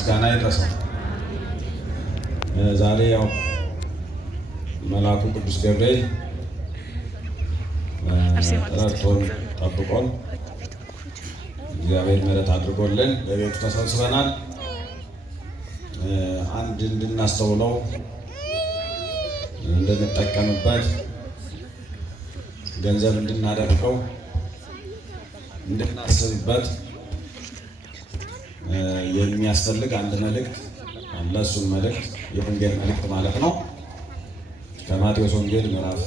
ምስጋና ይድረሰው። ዛሬ ያው መልአኩ ቅዱስ ገብርኤል ረድቶን ጠብቆን እግዚአብሔር ምሕረት አድርጎልን በቤቱ ተሰብስበናል። አንድ እንድናስተውለው እንድንጠቀምበት ገንዘብ እንድናደርገው እንድናስብበት የሚያስፈልግ አንድ መልእክት አለ። እሱን መልእክት የወንጌል መልእክት ማለት ነው። ከማቴዎስ ወንጌል ምዕራፍ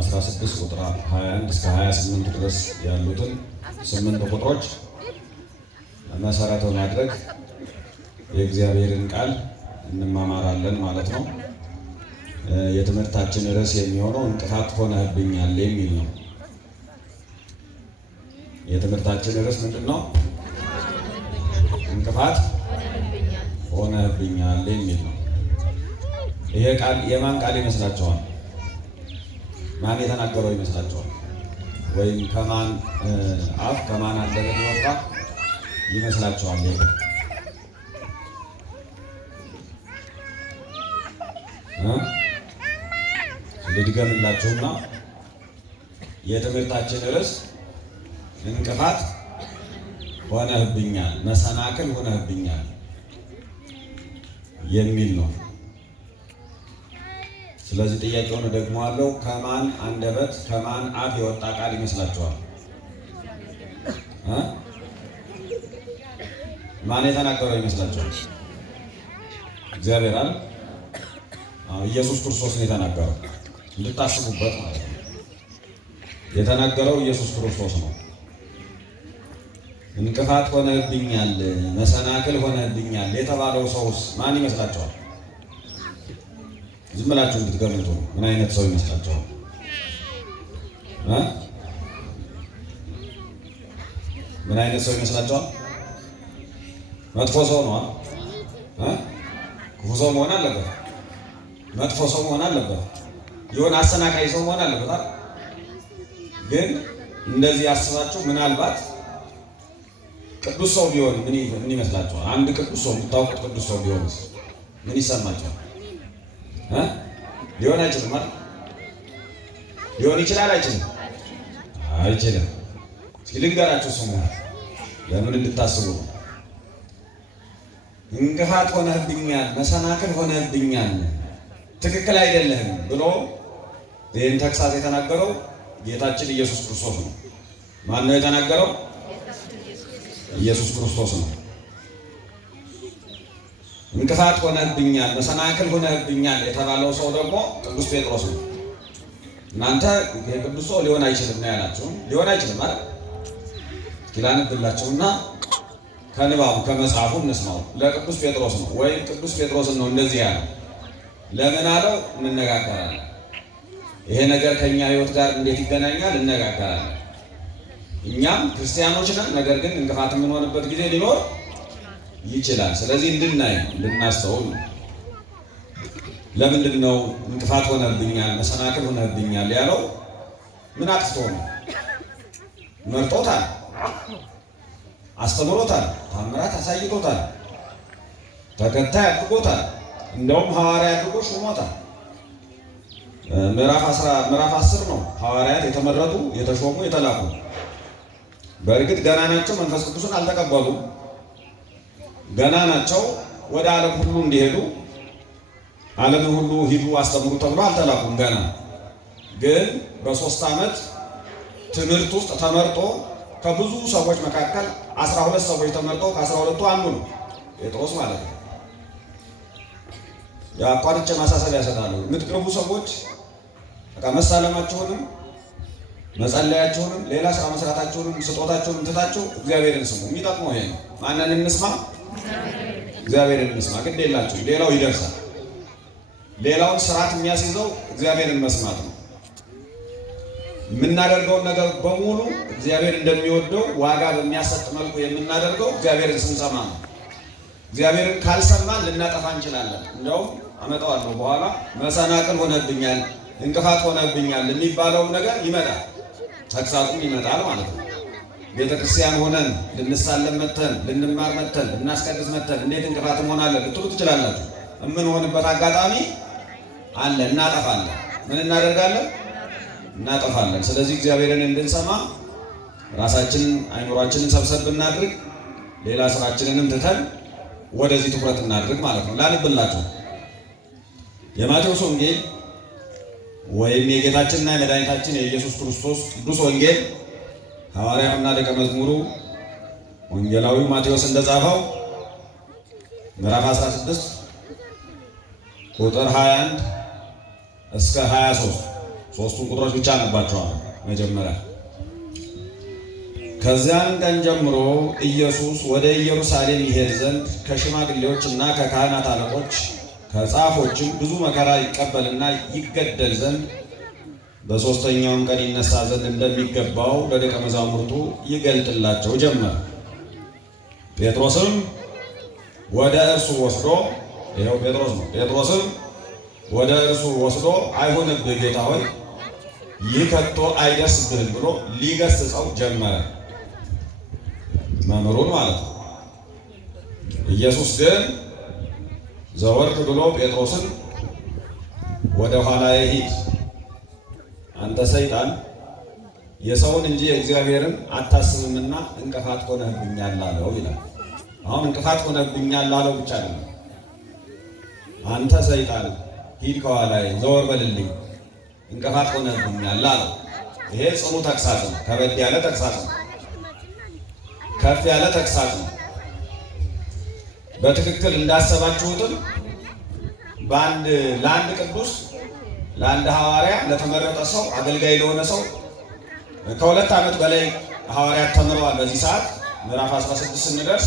16 ቁጥር 21 እስከ 28 ድረስ ያሉትን 8 ቁጥሮች መሰረት በማድረግ የእግዚአብሔርን ቃል እንማማራለን ማለት ነው። የትምህርታችን ርዕስ የሚሆነው እንቅፋት ሆነህብኛል የሚል ነው። የትምህርታችን ርዕስ ምንድን ነው? እንቅፋት ሆነህብኛል የሚል ነው። ይሄ ቃል የማን ቃል ይመስላችኋል? ማን የተናገረው ይመስላችኋል? ወይም ከማን አፍ ከማን አንደበት የወጣ ይመስላችኋል? ልድገምላችሁና የትምህርታችን ርዕስ እንቅፋት ሆነህብኛል፣ መሰናክል ሆነህብኛል የሚል ነው። ስለዚህ ጥያቄውን ደግመዋለሁ። ከማን አንደበት ከማን አፍ የወጣ ቃል ይመስላችኋል? ማን የተናገረው ይመስላችኋል? እግዚአብሔር አለ። ኢየሱስ ክርስቶስ ነው የተናገረው። እንድታስቡበት ማለት ነው። የተናገረው ኢየሱስ ክርስቶስ ነው። እንቅፋት ሆነህብኛል፣ መሰናክል ሆነህብኛል የተባለው ሰውስ ማን ይመስላችኋል? ዝም ብላችሁ እንድትገምቱ ነው። ምን አይነት ሰው ይመስላችኋል? ምን አይነት ሰው ይመስላችኋል? መጥፎ ሰው ነው። ክፉ ሰው መሆን አለበት። መጥፎ ሰው መሆን አለበት። የሆነ አሰናካይ ሰው መሆን አለበት። ግን እንደዚህ ያስባችሁ ምናልባት ቅዱስ ሰው ቢሆን ምን ይመስላችኋል? አንድ ቅዱስ ሰው የምታውቁት ቅዱስ ሰው ቢሆን ምን ይሰማችኋል? ሊሆን አይችልም አይደል? ሊሆን ይችላል አይችልም? አይችልም። እስኪ ልንገራችሁ ስሙ ለምን እንድታስቡ ነው። እንቅፋት ሆነህብኛል፣ መሰናክል ሆነህብኛል፣ ትክክል አይደለህም ብሎ ይህን ተግሳጽ የተናገረው ጌታችን ኢየሱስ ክርስቶስ ነው። ማን ነው የተናገረው? ኢየሱስ ክርስቶስ ነው። እንቅፋት ሆነህብኛል፣ መሰናክል ሆነህብኛል የተባለው ሰው ደግሞ ቅዱስ ጴጥሮስ ነው። እናንተ የቅዱስ ሰው ሊሆን አይችልም ነው ያላችሁ። ሊሆን አይችልም ማለት ኪላንብላችሁና ከንባቡ ከመጽሐፉ እንስማው። ለቅዱስ ጴጥሮስ ነው ወይም ቅዱስ ጴጥሮስን ነው እንደዚህ ያለው። ለምን አለው? እንነጋገራለን። ይሄ ነገር ከኛ ሕይወት ጋር እንዴት ይገናኛል? እንነጋገራለን። እኛም ክርስቲያኖች ነን፣ ነገር ግን እንቅፋት የምንሆንበት ጊዜ ሊኖር ይችላል። ስለዚህ እንድናይ እንድናስተውል ነው። ለምንድን ነው እንቅፋት ሆነብኛል፣ መሰናክል ሆነብኛል ያለው? ምን አጥፍቶ ነው? መርጦታል፣ አስተምሮታል፣ ታምራት አሳይቶታል፣ ተከታይ አድርጎታል፣ እንደውም ሐዋርያ አድርጎ ሾሞታል። ምዕራፍ 10 ነው ሐዋርያት የተመረጡ የተሾሙ የተላኩ። በእርግጥ ገና ናቸው፣ መንፈስ ቅዱስን አልተቀበሉም። ገና ናቸው፣ ወደ ዓለም ሁሉ እንዲሄዱ ዓለምን ሁሉ ሂዱ አስተምሩ ተብሎ አልተላኩም። ገና ግን በ3 ዓመት ትምህርት ውስጥ ተመርጦ ከብዙ ሰዎች መካከል 12 ሰዎች ተመርጠው ከ12ቱ አንዱ ነው ጴጥሮስ ማለት ነው። የአቋርጬ ማሳሰቢያ ያሰጣሉ። የምትቀርቡ ሰዎች በቃ መሳለማችሁንም መጸለያችሁንም ሌላ ስራ መስራታችሁንም ስጦታችሁንም ትታችሁ እግዚአብሔርን ስሙ። የሚጠቅመው ይሄ ነው። ማንን እንስማ? እግዚአብሔርን እንስማ። ግድ የላችሁ፣ ሌላው ይደርሳል። ሌላውን ስርዓት የሚያስይዘው እግዚአብሔርን መስማት ነው። የምናደርገውን ነገር በሙሉ እግዚአብሔር እንደሚወደው ዋጋ በሚያሰጥ መልኩ የምናደርገው እግዚአብሔርን ስንሰማ ነው። እግዚአብሔርን ካልሰማን ልናጠፋ እንችላለን። እንደውም አመጣዋለሁ በኋላ መሰናክል ሆነብኛል፣ እንቅፋት ሆነብኛል የሚባለው ነገር ይመጣል፣ ተግሳጹም ይመጣል ማለት ነው። ቤተክርስቲያን ሆነን ልንሳለም መተን ልንማር መተን ልናስቀድስ መተን እንዴት እንቅፋት እንሆናለን ልትሉ ትችላላችሁ። የምንሆንበት አጋጣሚ አለ። እናጠፋለን። ምን እናደርጋለን? እናጠፋለን። ስለዚህ እግዚአብሔርን እንድንሰማ ራሳችንን አይምሯችንን ሰብሰብ እናድርግ። ሌላ ስራችንንም ትተን ወደዚህ ትኩረት እናድርግ ማለት ነው። ላንብላችሁ የማቴዎስ ወንጌል ወይም የጌታችንና የመድኃኒታችን የኢየሱስ ክርስቶስ ቅዱስ ወንጌል ሐዋርያውና ደቀ መዝሙሩ ወንጌላዊው ማቴዎስ እንደጻፈው ምዕራፍ 16 ቁጥር 21 እስከ 23 ሶስቱን ቁጥሮች ብቻ አነባቸዋለሁ። መጀመሪያ ከዚያን ቀን ጀምሮ ኢየሱስ ወደ ኢየሩሳሌም ይሄድ ዘንድ ከሽማግሌዎችና ከካህናት አለቆች ከጻፎችም ብዙ መከራ ይቀበልና ይገደል ዘንድ በሦስተኛውም ቀን ይነሳ ዘንድ እንደሚገባው ለደቀ መዛሙርቱ ይገልጥላቸው ጀመረ። ጴጥሮስም ወደ እርሱ ወስዶ ይኸው ጴጥሮስ ነው። ጴጥሮስም ወደ እርሱ ወስዶ አይሁንብህ ጌታ ሆይ ይህ ከቶ አይደርስብህም ብሎ ሊገስጸው ጀመረ። መምህሩን ማለት ነው። ኢየሱስ ግን ዘወር ብሎ ጴጥሮስን ወደ ኋላዬ ሂድ አንተ ሰይጣን የሰውን እንጂ የእግዚአብሔርን አታስብምና እንቅፋት ሆነህብኛል አለው ይላል። አሁን እንቅፋት ሆነህብኛል አለው ብቻ አይደለም። አንተ ሰይጣን ሂድ ከኋላዬ ዘወር በልልኝ እንቅፋት ሆነህብኛል አለው። ይሄ ጽኑ ተግሳጽ ነው። ከበድ ያለ ተግሳጽ ነው። ከፍ ያለ ተግሳጽ ነው። በትክክል እንዳሰባችሁትም ለአንድ ቅዱስ ለአንድ ሐዋርያ ለተመረጠ ሰው አገልጋይ ለሆነ ሰው ከ2 ዓመት በላይ ሐዋርያት ተምረዋል። በዚህ ሰዓት ምዕራፍ 16 ስንደርስ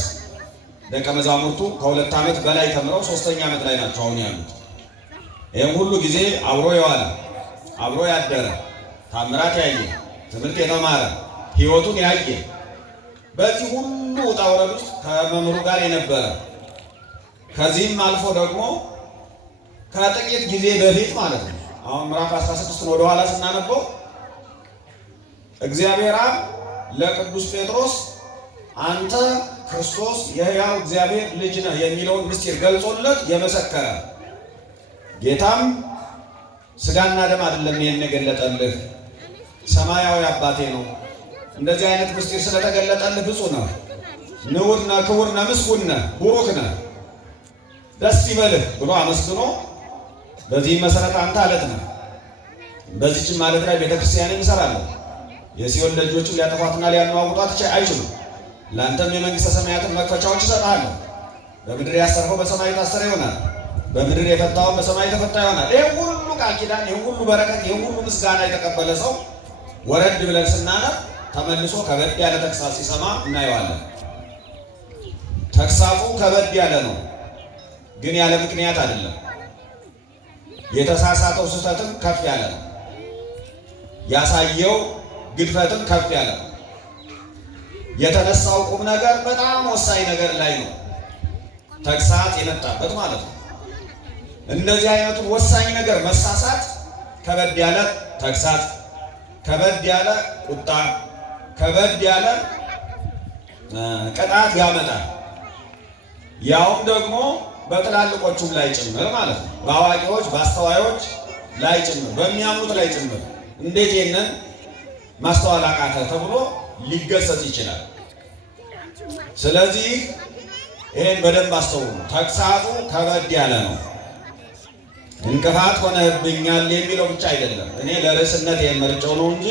ደቀ መዛሙርቱ ከ2 ዓመት በላይ ተምረው 3ኛ ዓመት ላይ ናቸው አሁን ያሉት። ይህም ሁሉ ጊዜ አብሮ የዋለ አብሮ ያደረ ታምራት ያየ ትምህርት የተማረ ሕይወቱን ያየ በዚህ ሁሉ ውጣ ውረድ ውስጥ ከመምህሩ ጋር የነበረ ከዚህም አልፎ ደግሞ ከጥቂት ጊዜ በፊት ማለት ነው አሁን ምዕራፍ 16 ወደ ኋላ ስናነበው እግዚአብሔር አብ ለቅዱስ ጴጥሮስ አንተ ክርስቶስ የሕያው እግዚአብሔር ልጅ ነህ የሚለውን ምስጢር ገልጾለት የመሰከረ ጌታም ስጋና ደም አይደለም ይሄን የገለጠልህ ሰማያዊ አባቴ ነው። እንደዚህ አይነት ምስጢር ስለተገለጠልህ ብፁዕ ነህ፣ ንዑድ ነህ፣ ክቡር ነህ፣ ምስጉን ነህ፣ ቡሩክ ነህ፣ ደስ ይበልህ ብሎ አመስግኖ በዚህ መሰረት አንተ አለት ነህ። በዚህች ማለት ላይ ቤተክርስቲያንን እሰራለሁ። የሲኦል ደጆችን ሊያጠፏትና ሊያነዋውጧት አይችሉም። ለአንተም የመንግስተ ሰማያትን መክፈቻዎች እሰጥሃለሁ። በምድር ያሰረው በሰማይ የታሰረ ይሆናል፣ በምድር የፈታውን በሰማይ የተፈታ ይሆናል። ይህ ሁሉ ቃል ኪዳን፣ ይህ ሁሉ በረከት፣ ይህ ሁሉ ምስጋና የተቀበለ ሰው ወረድ ብለን ስናነብ ተመልሶ ከበድ ያለ ተግሳጽ ሲሰማ እናየዋለን። ተግሳጹ ከበድ ያለ ነው፣ ግን ያለ ምክንያት አይደለም። የተሳሳተው ስህተትም ከፍ ያለ ነው። ያሳየው ግድፈትም ከፍ ያለ ነው። የተነሳው ቁም ነገር በጣም ወሳኝ ነገር ላይ ነው ተግሳጽ የመጣበት ማለት ነው። እንደዚህ አይነቱን ወሳኝ ነገር መሳሳት ከበድ ያለ ተግሳጽ፣ ከበድ ያለ ቁጣ፣ ከበድ ያለ ቅጣት ያመጣል። ያውም ደግሞ በትላልቆቹም ላይ ጭምር ማለት ነው። በአዋቂዎች በአስተዋዮች ላይ ጭምር በሚያምኑት ላይ ጭምር እንዴት ይህንን ማስተዋል አቃተ ተብሎ ሊገሰጽ ይችላል። ስለዚህ ይሄን በደንብ አስተውሉ። ተግሳጹ ከበድ ያለ ነው። እንቅፋት ሆነህብኛል የሚለው ብቻ አይደለም። እኔ ለርዕስነት የመርጨው ነው እንጂ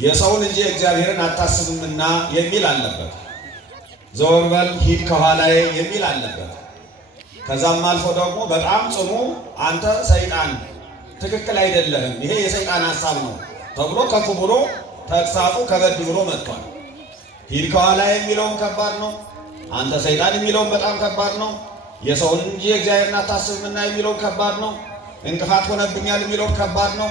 የሰውን እንጂ እግዚአብሔርን አታስብምና የሚል አለበት። ዘወር በል ሂድ ከኋላዬ የሚል አለበት። ከዛም አልፎ ደግሞ በጣም ጽኑ አንተ ሰይጣን ትክክል አይደለህም፣ ይሄ የሰይጣን ሐሳብ ነው ተብሎ ከፍ ብሎ ተግሳጹ ከበድ ብሎ መጥቷል። ሂድ ከኋላዬ የሚለውን ከባድ ነው። አንተ ሰይጣን የሚለውን በጣም ከባድ ነው። የሰውን እንጂ እግዚአብሔርን አታስብምና የሚለውን ከባድ ነው። እንቅፋት ሆነብኛል የሚለውን ከባድ ነው።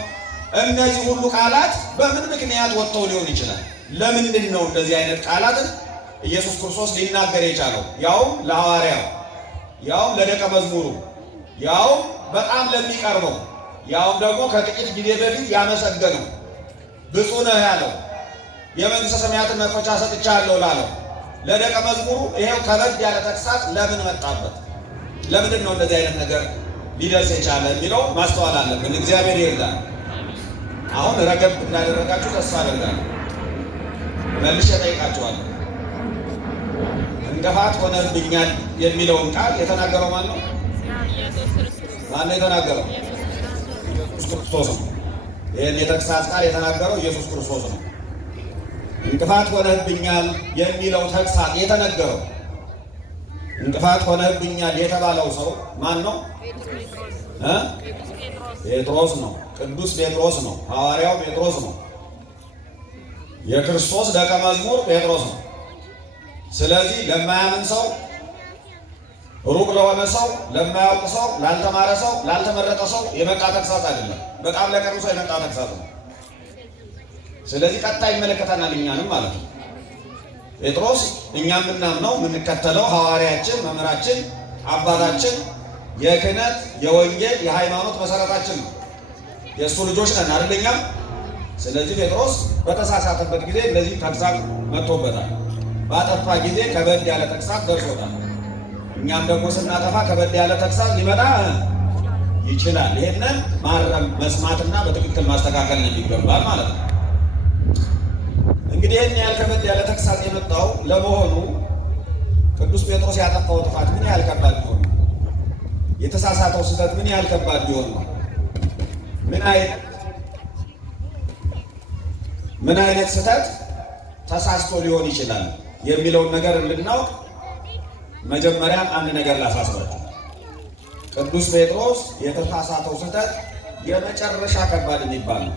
እነዚህ ሁሉ ቃላት በምን ምክንያት ወጥተው ሊሆን ይችላል? ለምንድን ነው እንደዚህ አይነት ቃላትን ኢየሱስ ክርስቶስ ሊናገር የቻለው? ያውም ለሐዋርያው፣ ያውም ለደቀ መዝሙሩ፣ ያውም በጣም ለሚቀርበው፣ ያውም ደግሞ ከጥቂት ጊዜ በፊት ያመሰገነው ብፁዕ ነህ ያለው የመንግሥተ ሰማያትን መክፈቻ ሰጥቻለሁ ላለው ለደቀ መዝሙሩ ይሄው ከበድ ያለ ተግሳጽ ለምን መጣበት? ለምንድን ነው እንደዚህ አይነት ነገር ሊደርስ የቻለ የሚለው ማስተዋል አለብን። እግዚአብሔር ይርዳል። አሁን ረገብ እንዳደረጋችሁ ተስፋ አደርጋለሁ። መልሼ እጠይቃችኋለሁ። እንቅፋት ሆነብኛል የሚለውን ቃል የተናገረው ማን ነው? ማን ነው የተናገረው? ኢየሱስ ክርስቶስ ነው። ይህን የተግሳጽ ቃል የተናገረው ኢየሱስ ክርስቶስ ነው። እንቅፋት ሆነብኛል የሚለው ተግሳጽ የተነገረው እንቅፋት ሆነብኛል የተባለው ሰው ማን ነው? ጴጥሮስ ነው። ቅዱስ ጴጥሮስ ነው። ሐዋርያው ጴጥሮስ ነው። የክርስቶስ ደቀ መዝሙር ጴጥሮስ ነው። ስለዚህ ለማያምን ሰው፣ ሩቅ ለሆነ ሰው፣ ለማያውቅ ሰው፣ ላልተማረ ሰው፣ ላልተመረጠ ሰው የመጣ ተግሳጽ አይደለም። በጣም ለቀሩ ሰው የመጣ ተግሳጽ ነው። ስለዚህ ቀጥታ ይመለከተናል እኛንም ማለት ነው። ጴጥሮስ እኛ የምናምነው የምንከተለው ሐዋርያችን፣ መምህራችን፣ አባታችን፣ የክህነት የወንጌል የሃይማኖት መሰረታችን ነው። የእሱ ልጆች ነን አይደለኛም? ስለዚህ ጴጥሮስ በተሳሳተበት ጊዜ እንደዚህ ተግሳጽ መጥቶበታል። ባጠፋ ጊዜ ከበድ ያለ ተግሳጽ ደርሶታል። እኛም ደግሞ ስናጠፋ ከበድ ያለ ተግሳጽ ሊመጣ ይችላል። ይሄንን ማረም መስማትና በትክክል ማስተካከል ነው የሚገባል ማለት ነው። እንግዲህ ይህን ያህል ከበድ ያለ ተግሳጽ የመጣው ለመሆኑ ቅዱስ ጴጥሮስ ያጠፋው ጥፋት ምን ያህል ከባድ ቢሆን ነው? የተሳሳተው ስህተት ምን ያህል ከባድ ቢሆን ነው? ምን አይነት ስህተት ተሳስቶ ሊሆን ይችላል የሚለውን ነገር እንድናውቅ መጀመሪያ አንድ ነገር ላሳስባችሁ። ቅዱስ ጴጥሮስ የተሳሳተው ስህተት የመጨረሻ ከባድ የሚባል ነው።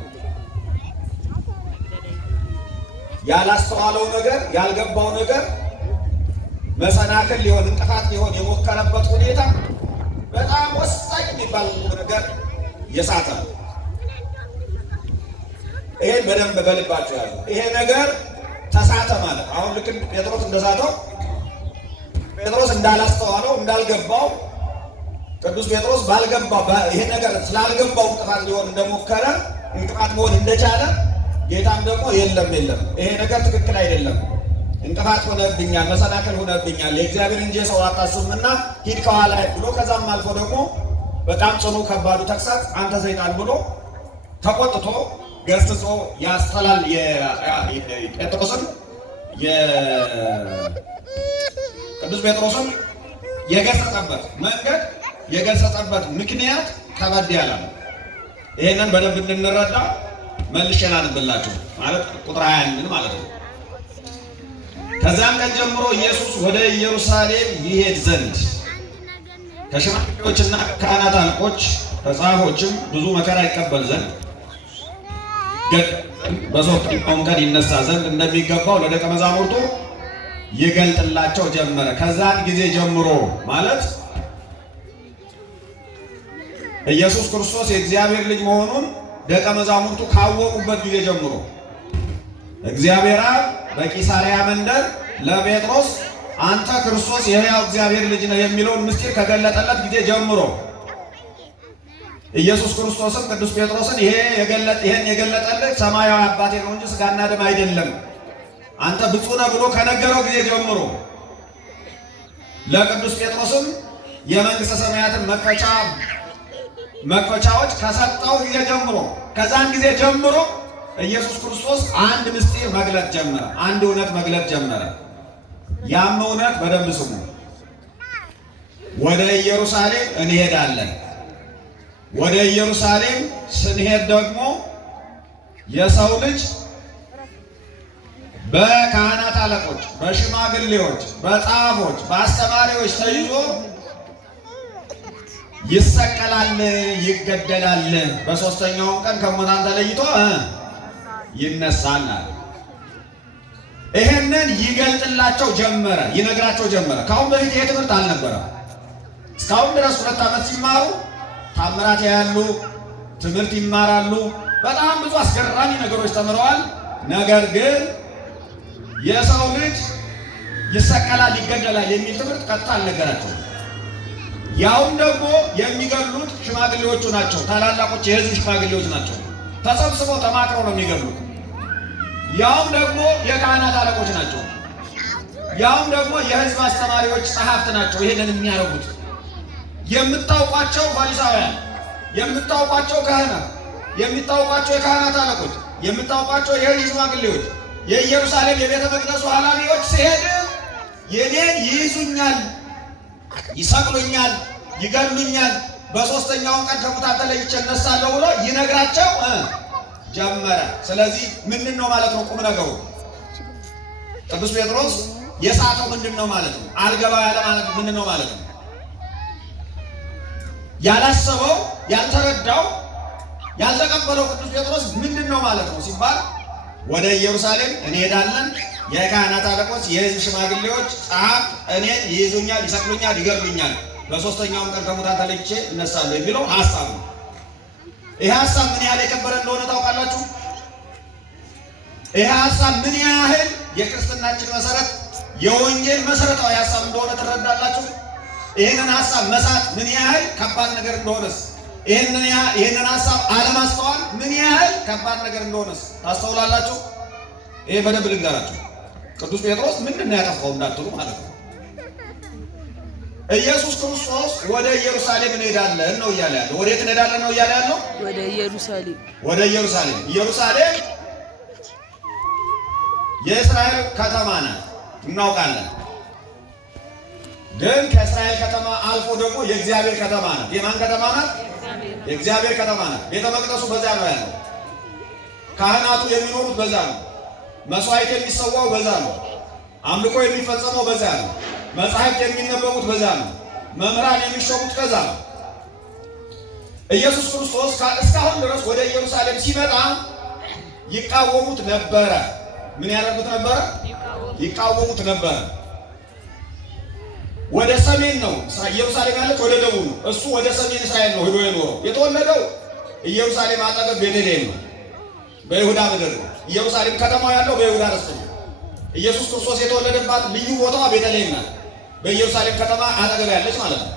ያላስተዋለው ነገር፣ ያልገባው ነገር መሰናክል ሊሆን እንቅፋት ሊሆን የሞከረበት ሁኔታ በጣም ወሳኝ የሚባል ነገር የሳተ ነው። ይሄን በደንብ በልባችሁ ያዙ። ይሄ ነገር ተሳተ ማለት አሁን ልክ ጴጥሮስ እንደሳተው ጴጥሮስ እንዳላስተዋለው እንዳልገባው ቅዱስ ጴጥሮስ ባልገባው ይሄ ነገር ስላልገባው እንቅፋት ሊሆን እንደሞከረ እንቅፋት መሆን እንደቻለ ጌታም ደግሞ የለም ይሄ ነገር ትክክል አይደለም፣ እንቅፋት ሆነብኛል፣ መሰናክል ሆነብኛል፣ የእግዚአብሔር እንጂ ሰው አታስብምና ሂድ ከኋላ ብሎ ከዛም አልፎ ደግሞ በጣም ጽኑ ከባዱ ተግሳጽ አንተ ሰይጣን ብሎ ተቆጥቶ ገስጾ ያስተላል ጴጥሮስን ቅዱስ ጴጥሮስን የገሰጸበት መንገድ የገሰጸበት ምክንያት ከበድ ያለ ነው። ይሄንን በደንብ እንድንረዳ መልሼ ላንብላችሁ ማለት ቁጥር 21 ማለት ነው። ከዛም ቀን ጀምሮ ኢየሱስ ወደ ኢየሩሳሌም ይሄድ ዘንድ ከሽማግሌዎችና ከካህናት አለቆች ከጻፎችም ብዙ መከራ ይቀበል ዘንድ በሦስተኛውም ቀን ይነሳ ዘንድ እንደሚገባው ለደቀ መዛሙርቱ ይገልጥላቸው ጀመረ። ከዛን ጊዜ ጀምሮ ማለት ኢየሱስ ክርስቶስ የእግዚአብሔር ልጅ መሆኑን ደቀ መዛሙርቱ ካወቁበት ጊዜ ጀምሮ እግዚአብሔር አብ በቂሳርያ መንደር ለጴጥሮስ አንተ ክርስቶስ የሕያው እግዚአብሔር ልጅ ነህ የሚለውን ምስጢር ከገለጠለት ጊዜ ጀምሮ ኢየሱስ ክርስቶስም ቅዱስ ጴጥሮስን ይሄን የገለጠልህ ሰማያዊ አባቴ ነው እንጂ ሥጋና ደም አይደለም፣ አንተ ብፁዕ ነህ ብሎ ከነገረው ጊዜ ጀምሮ ለቅዱስ ጴጥሮስም የመንግሥተ ሰማያትን መክፈቻዎች ከሰጠው ጊዜ ጀምሮ ከዛን ጊዜ ጀምሮ ኢየሱስ ክርስቶስ አንድ ምስጢር መግለጥ ጀመረ፣ አንድ እውነት መግለጥ ጀመረ። ያም እውነት በደንብ ስሙ። ወደ ኢየሩሳሌም እንሄዳለን። ወደ ኢየሩሳሌም ስንሄድ ደግሞ የሰው ልጅ በካህናት አለቆች፣ በሽማግሌዎች፣ በጻፎች፣ በአስተማሪዎች ተይዞ ይሰቀላል፣ ይገደላል፣ በሦስተኛውም ቀን ከሙታን ተለይቶ ይነሳል። ይሄንን ይገልጥላቸው ጀመረ፣ ይነግራቸው ጀመረ። ከአሁን በፊት ይሄ ትምህርት አልነበረም። እስካሁን ድረስ 2 ዓመት ሲማሩ ታምራት ያያሉ፣ ትምህርት ይማራሉ፣ በጣም ብዙ አስገራሚ ነገሮች ተምረዋል። ነገር ግን የሰው ልጅ ይሰቀላል፣ ይገደላል የሚል ትምህርት ቀጥታ አልነገራቸውም። ያውም ደግሞ የሚገሉት ሽማግሌዎቹ ናቸው። ታላላቆች የሕዝብ ሽማግሌዎች ናቸው። ተሰብስበው ተማክረው ነው የሚገሉት። ያውም ደግሞ የካህናት አለቆች ናቸው። ያውም ደግሞ የሕዝብ አስተማሪዎች ጸሐፍት ናቸው። ይሄንን የሚያደርጉት የምታውቋቸው ፈሪሳውያን፣ የምታውቋቸው ካህናት፣ የምታውቋቸው የካህናት አለቆች፣ የምታውቋቸው የሕዝብ ሽማግሌዎች፣ የኢየሩሳሌም የቤተ መቅደሱ ኃላፊዎች ሲሄድ የኔን ይይዙኛል፣ ይሰቅሉኛል፣ ይገሉኛል፣ በሦስተኛው ቀን ከሙታን ተለይቼ እነሳለሁ ብሎ ይነግራቸው ጀመረ። ስለዚህ ምንድን ነው ማለት ነው? ቁም ነገሩ ቅዱስ ጴጥሮስ የሳተው ምንድን ነው ማለት ነው? አልገባ ያለ ማለት ምንድን ነው ማለት ነው? ያላሰበው፣ ያልተረዳው፣ ያልተቀበለው ቅዱስ ጴጥሮስ ምንድን ነው ማለት ነው ሲባል ወደ ኢየሩሳሌም እንሄዳለን፣ የካህናት አለቆች፣ የሕዝብ ሽማግሌዎች፣ ጸሐፍት እኔን ይይዙኛል፣ ይሰቅሉኛል፣ ይገሉኛል፣ በሦስተኛውም ቀን ከሙታን ተለይቼ እነሳለሁ የሚለው ሐሳብ ነው። ይህ ሐሳብ ምን ያህል የከበረ እንደሆነ ታውቃላችሁ? ይህ ሐሳብ ምን ያህል የክርስትናችን መሰረት፣ የወንጌል መሰረታዊ ሐሳብ እንደሆነ ትረዳላችሁ? ይህንን ሐሳብ መሳት ምን ያህል ከባድ ነገር እንደሆነስ፣ ይህንን ሐሳብ አለማስተዋል ምን ያህል ከባድ ነገር እንደሆነስ ታስተውላላችሁ? ይሄ በደንብ ልንገራችሁ። ቅዱስ ጴጥሮስ ምንድን ነው ያጠፋው እንዳትሉ ማለት ነው። ኢየሱስ ክርስቶስ ወደ ኢየሩሳሌም እንሄዳለን ነው እያለ ያለው። ወዴት እንሄዳለን ነው እያለ ያለው? ወደ ኢየሩሳሌም። ወደ ኢየሩሳሌም። ኢየሩሳሌም የእስራኤል ከተማ ናት፣ እናውቃለን። ግን ከእስራኤል ከተማ አልፎ ደግሞ የእግዚአብሔር ከተማ ናት። የማን ከተማ ናት? የእግዚአብሔር ከተማ ናት። ቤተ መቅደሱ በዛ ነው ያለው። ካህናቱ የሚኖሩት በዛ ነው። መስዋዕት የሚሰዋው በዛ ነው። አምልኮ የሚፈጸመው በዛ ነው። መጻሕፍት የሚነበቡት በዛ ነው። መምህራን የሚሾሙት ከዛ ነው። ኢየሱስ ክርስቶስ እስካሁን ድረስ ወደ ኢየሩሳሌም ሲመጣ ይቃወሙት ነበረ። ምን ያደርጉት ነበረ? ይቃወሙት ነበረ። ወደ ሰሜን ነው ኢየሩሳሌም ያለች፣ ወደ ደቡብ ነው። እሱ ወደ ሰሜን እስራኤል ነው ሄዶ የኖረው። የተወለደው ኢየሩሳሌም አጠገብ ቤተልሔም ነው፣ በይሁዳ ምድር ነው። ኢየሩሳሌም ከተማው ያለው በይሁዳ ርስት ነው። ኢየሱስ ክርስቶስ የተወለደባት ልዩ ቦታዋ ቤተልሔም ናት፣ በኢየሩሳሌም ከተማ አጠገብ ያለች ማለት ነው።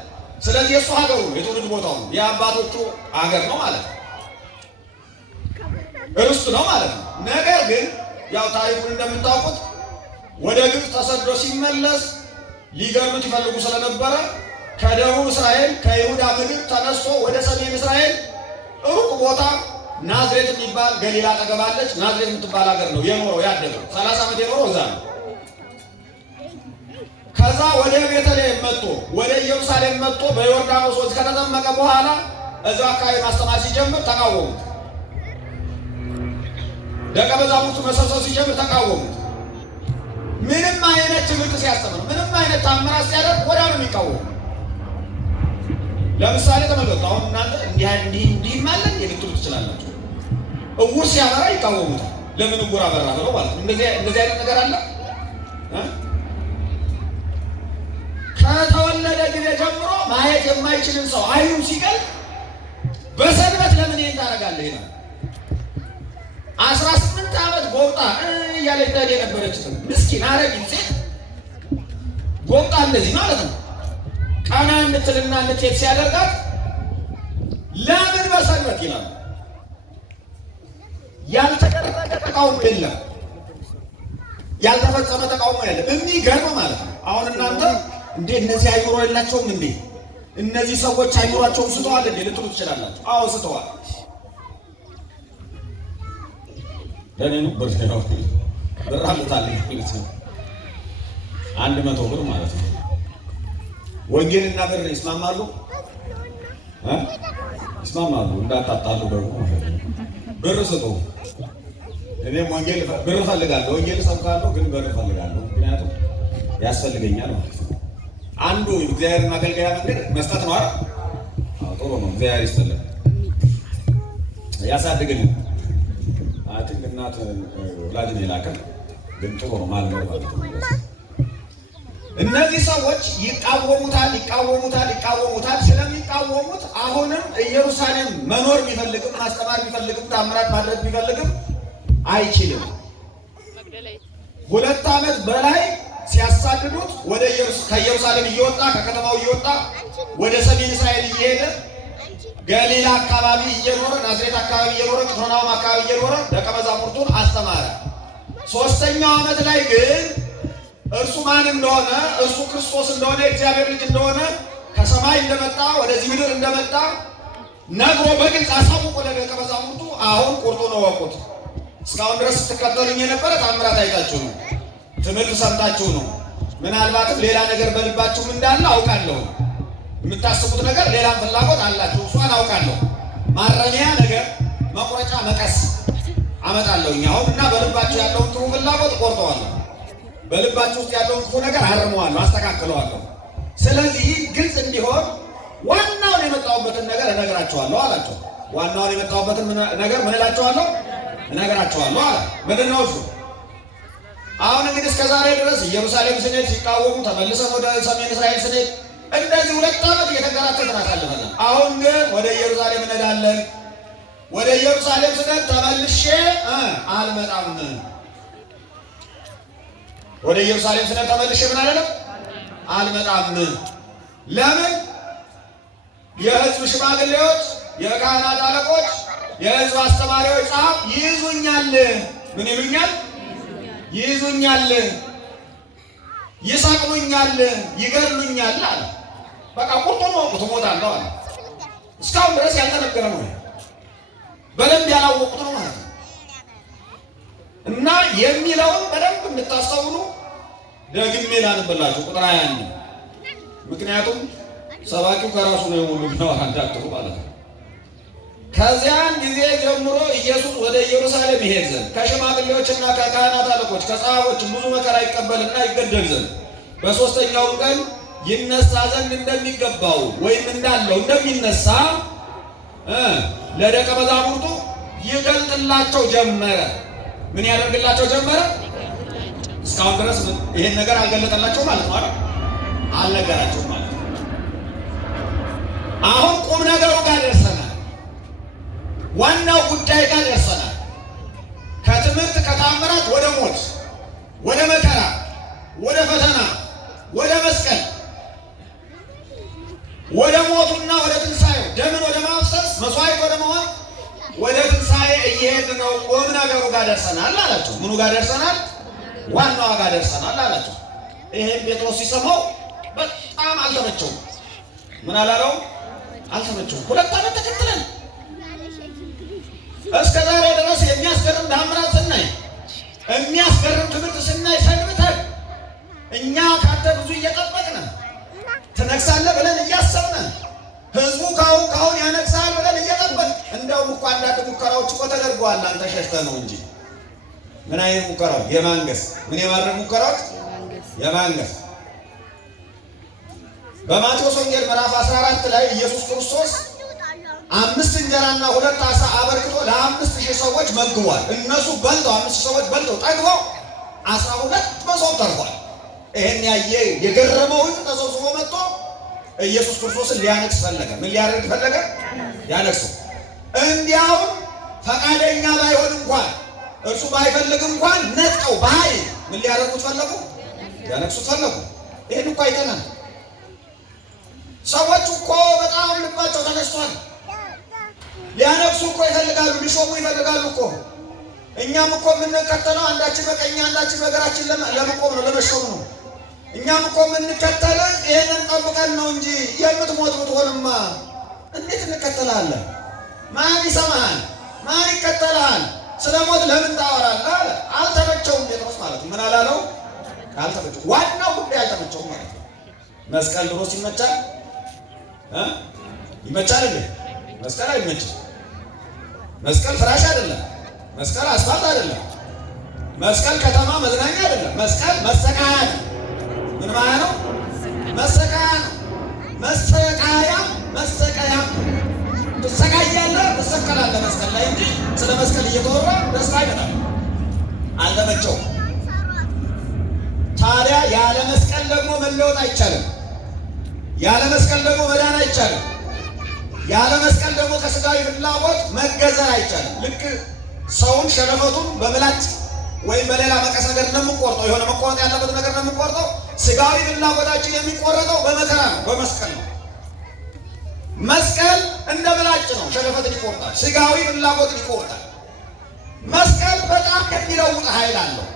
ስለዚህ የእሱ ሀገሩ ነው፣ የትውልድ ቦታው ነው፣ የአባቶቹ ሀገር ነው ማለት ነው፣ ርስቱ ነው ማለት ነው። ነገር ግን ያው ታሪኩን እንደምታውቁት ወደ ግብፅ ተሰዶ ሲመለስ ሊገሉት ይፈልጉ ስለነበረ ከደቡብ እስራኤል ከይሁዳ ምድር ተነስቶ ወደ ሰሜን እስራኤል ሩቅ ቦታ ናዝሬት የሚባል ገሊላ አጠገባለች ናዝሬት የምትባል ሀገር ነው የኖረው ያደገው። 30 ዓመት የኖረው እዛ ነው። ከዛ ወደ ቤተልሔም መጥቶ ወደ ኢየሩሳሌም መጥቶ በዮርዳኖስ ወንዝ ከተጠመቀ በኋላ እዛው አካባቢ ማስተማር ሲጀምር ተቃወሙት። ደቀ መዛሙርቱ መሰብሰብ ሲጀምር ተቃወሙት። ምንም አይነት ትምህርት ሲያስተምር፣ ምንም አይነት ታምራት ሲያደርግ ወዲያው ነው የሚቃወሙ። ለምሳሌ ተመልከቱ። አሁን እናንተ እንዲህ ማለት ልትሉ ትችላላችሁ። እውር ሲያበራ ይቃወሙታል። ለምን እውር አበራ ብለው ማለት ነው። እንደዚህ አይነት ነገር አለ። ከተወለደ ጊዜ ጀምሮ ማየት የማይችልን ሰው አይኑ ሲቀል በሰንበት ለምን ይሄን ታደርጋለህ ነው። 18 ዓመት ጎብጣ እያለች ታዲያ የነበረች ምስኪን አረጊት ሴት ጎብጣ እንደዚህ ማለት ነው ቀና እንድትልና እንድትሄድ ሲያደርጋት ለምን በሰንበት ይላል። ያልተደረገ ተቃውሞ የለም፣ ያልተፈጸመ ተቃውሞ የለም። የሚገርም ማለት ነው። አሁን እናንተ እንዴ እነዚህ አይምሮ የላቸውም እንዴ? እነዚህ ሰዎች አይምሯቸውን ስተዋል እንዴ ልትሉ ትችላላችሁ። አዎ ስተዋል። ለኔኑ ብር አልታለኝ 100 ብር ማለት ነው። ወንጌልና ብር ይስማማሉ? ይስማማሉ። እንዳታጣሉ ደግሞ ብር ስጡ። እኔም ወንጌል ብር እፈልጋለሁ፣ ወንጌል እሰብካለሁ፣ ግን ብር እፈልጋለሁ። ምክንያቱም ያስፈልገኛል ማለት ነው። አንዱ እግዚአብሔር ማገልገያ መንገድ መስጠት ነው አይደል? ጥሩ ነው። እግዚአብሔር ይስጥልን፣ ያሳድግልን። አጥንት እናት ወላጅን የላከ ግን ጥሩ ነው ማለት ነው። እነዚህ ሰዎች ይቃወሙታል። ስለሚቃወሙት አሁንም ኢየሩሳሌም መኖር ቢፈልግም ማስተማር ቢፈልግም ታምራት ማድረግ ቢፈልግም አይችልም። 2 ዓመት በላይ ሲያሳድዱት ከኢየሩሳሌም እየወጣ ከከተማው እየወጣ ወደ ሰሜን እስራኤል እየሄደ ገሊላ አካባቢ እየኖረ ናዝሬት አካባቢ እየኖረ ቅፍርናሆም አካባቢ እየኖረ ደቀ መዛሙርቱን አስተማረ። ሦስተኛው ዓመት ላይ ግን እርሱ ማን እንደሆነ እርሱ ክርስቶስ እንደሆነ እግዚአብሔር ልጅ እንደሆነ ከሰማይ እንደመጣ ወደዚህ ምድር እንደመጣ ነግሮ በግልጽ አሳውቆ ለደቀ መዛሙርቱ አሁን ቁርጡን እወቁት። እስካሁን ድረስ ስትከተሉኝ የነበረ ታምራት አይታችሁ ነው፣ ትምህርት ሰምታችሁ ነው። ምናልባትም ሌላ ነገር በልባችሁም እንዳለ አውቃለሁ። የምታስቡት ነገር ሌላም ፍላጎት አላችሁ፣ እሷን አውቃለሁ። ማረሚያ ነገር መቁረጫ መቀስ አመጣለሁኝ አሁን እና በልባችሁ ያለውን ጥሩ ፍላጎት ቆርጠዋለሁ፣ በልባችሁ ውስጥ ያለውን ክፉ ነገር አርመዋለሁ፣ አስተካክለዋለሁ። ስለዚህ ግልጽ እንዲሆን ዋናውን የመጣሁበትን ነገር እነግራቸዋለሁ አላቸው። ዋናውን የመጣሁበትን ነገር ምን እላቸዋለሁ? እነግራቸዋለሁ አለ። ምንድን ነው እሱ? አሁን እንግዲህ እስከ ዛሬ ድረስ ኢየሩሳሌም ስንሄድ ሲቃወሙ ተመልሰን ወደ ሰሜን እስራኤል ስንሄድ እንደዚህ 2 ዓመት እየተንከራተትን አሳልፈናል። አሁን ግን ወደ ኢየሩሳሌም እንሄዳለን። ወደ ኢየሩሳሌም ስንሄድ ተመልሼ አልመጣም። ወደ ኢየሩሳሌም ስንሄድ ተመልሼ ምን አይደለም አልመጣም። ለምን? የሕዝብ ሽማግሌዎች፣ የካህናት አለቆች፣ የሕዝብ አስተማሪዎች ጻፍ ይይዙኛል። ምን ይሉኛል? ይይዙኛል፣ ይሰቅሉኛል፣ ይገድሉኛል አለ። በቃ ቁርጡን ወቁት፣ እሞታለሁ አለ። እስካሁን ድረስ ያልተነገረ ነው፣ በደንብ ያላወቁት ነው ማለት ነው። እና የሚለውን በደንብ እንድታስተውሉ ደግሜ ላንብላችሁ ቁጥር 21 ምክንያቱም ሰባኪው ከራሱ ነው የሁሉ ነው አንዳጥሩ ማለት ነው። ከዚያን ጊዜ ጀምሮ ኢየሱስ ወደ ኢየሩሳሌም ይሄድ ዘንድ ከሽማግሌዎችና ከካህናት አለቆች ከጸሐፎች ብዙ መከራ ይቀበልና ይገደል ዘንድ በሦስተኛው ቀን ይነሳ ዘንድ እንደሚገባው ወይም እንዳለው እንደሚነሳ ለደቀ መዛሙርቱ ይገልጥላቸው ጀመረ። ምን ያደርግላቸው ጀመረ? እስካሁን ድረስ ይሄን ነገር አልገለጠላቸው ማለት ነው። አልነገራቸውም ማለት ነው። አሁን ቁም ነገሩ ጋር ደርሰናል። ዋናው ጉዳይ ጋር ደርሰናል። ከትምህርት ከታምራት ወደ ሞት፣ ወደ መከራ፣ ወደ ፈተና፣ ወደ መስቀል፣ ወደ ሞቱና ወደ ትንሣኤው ደምን ወደ ማፍሰስ መስዋዕት ወደ መሆን ወደ ትንሣኤ እየሄድን ነው። ቁም ነገሩ ጋር ደርሰናል አላቸው። ምኑ ጋር ደርሰናል? ዋናው ጋር ደርሰናል አላቸው። ይሄን ጴጥሮስ ሲሰማው በጣም አልተመቸውም። ምን አላለው? አልተመቸውም። 2 ዓመት ተከትለን እስከ ዛሬ ድረስ የሚያስገርም ታምራት ስናይ፣ የሚያስገርም ትምህርት ስናይ ሰንብተን እኛ ካንተ ብዙ እየጠበቅን ትነግሳለህ ብለን እያሰብን ህዝቡ ካሁን ያነግሳል ብለን እየጠበቅን እንደውም እኮ አንዳንድ ሙከራዎች እኮ ተደርገዋል። አንተ ሸሽተህ ነው እንጂ። ምን አይነት ሙከራው? የማንገስ ምን የማድረግ ሙከራዎች? የማንገስ በማቴዎስ ወንጌል ምዕራፍ 14 ላይ ኢየሱስ ክርስቶስ 5 እንጀራና 2 ዓሣ አበርክቶ ለ5000 ሰዎች መግቧል። እነሱ በልተው 5000 ሰዎች በልተው ጠግበው 12 መሶብ ተርፏል። ይሄን ያየ የገረመው ሕዝብ ተሰብስቦ መጥቶ ኢየሱስ ክርስቶስን ሊያነግስ ፈለገ። ምን ሊያደርግ ፈለገ? ያነግሰው። እንዲያውም ፈቃደኛ ባይሆን እንኳን እርሱ ባይፈልግ እንኳን ነጥቀው በኃይል ምን ሊያደርጉት ፈለጉ? ያነግሱት ፈለጉ። ይሄን እኮ አይተናል። ሰዎች እኮ በጣም ልባቸው ተነስቷል። ሊያነግሱ እኮ ይፈልጋሉ፣ ሊሾሙ ይፈልጋሉ እኮ። እኛም እኮ የምንከተለው አንዳችን በቀኝ አንዳችን በግራችን ለመቆም ነው፣ ለመሾም ነው። እኛም እኮ የምንከተለው ይሄንን ጠብቀን ነው እንጂ የምትሞት ብትሆንማ እንዴት እንከተልሃለን? ማን ይሰማሃል? ማን ይከተልሃል? ስለ ሞት ለምን ታወራለህ አለ። አልተመቸውም ጴጥሮስ ማለት ነው። ምን አላለው? አልተመቸው። ዋናው ጉዳይ አልተመቸውም ማለት ነው። መስቀል ድሮስ ይመቻል ይመቻል እንዴ? መስቀል አይመችም። መስቀል ፍራሽ አይደለም። መስቀል አስፋልት አይደለም። መስቀል ከተማ መዝናኛ አይደለም። መስቀል መሰቃያ ነው። ምን ማለት ነው? መሰቃያ ነው። መሰቃያ ትሰቃያለህ፣ ትሰቀላለህ መስቀል ላይ እንጂ ስለ መስቀል እየተወራ ደስታ አይመጣም። አልተመቸውም። ታዲያ ያለ መስቀል ደግሞ መለወጥ አይቻልም። ያለ መስቀል ደግሞ መዳን አይቻልም። ያለ መስቀል ደግሞ ከስጋዊ ፍላጎት መገዘር አይቻልም። ልክ ሰውን ሸለፈቱን በምላጭ ወይም በሌላ መቀስ ነገር እንደምንቆርጠው የሆነ መቆረጥ ያለበት ነገር እንደምንቆርጠው ስጋዊ ፍላጎታችን የሚቆረጠው በመከራ ነው፣ በመስቀል ነው። መስቀል እንደ ምላጭ ነው፣ ሸለፈትን ይቆርጣል፣ ስጋዊ ፍላጎትን ይቆርጣል። መስቀል በጣም የሚለውጥ ኃይል አለው።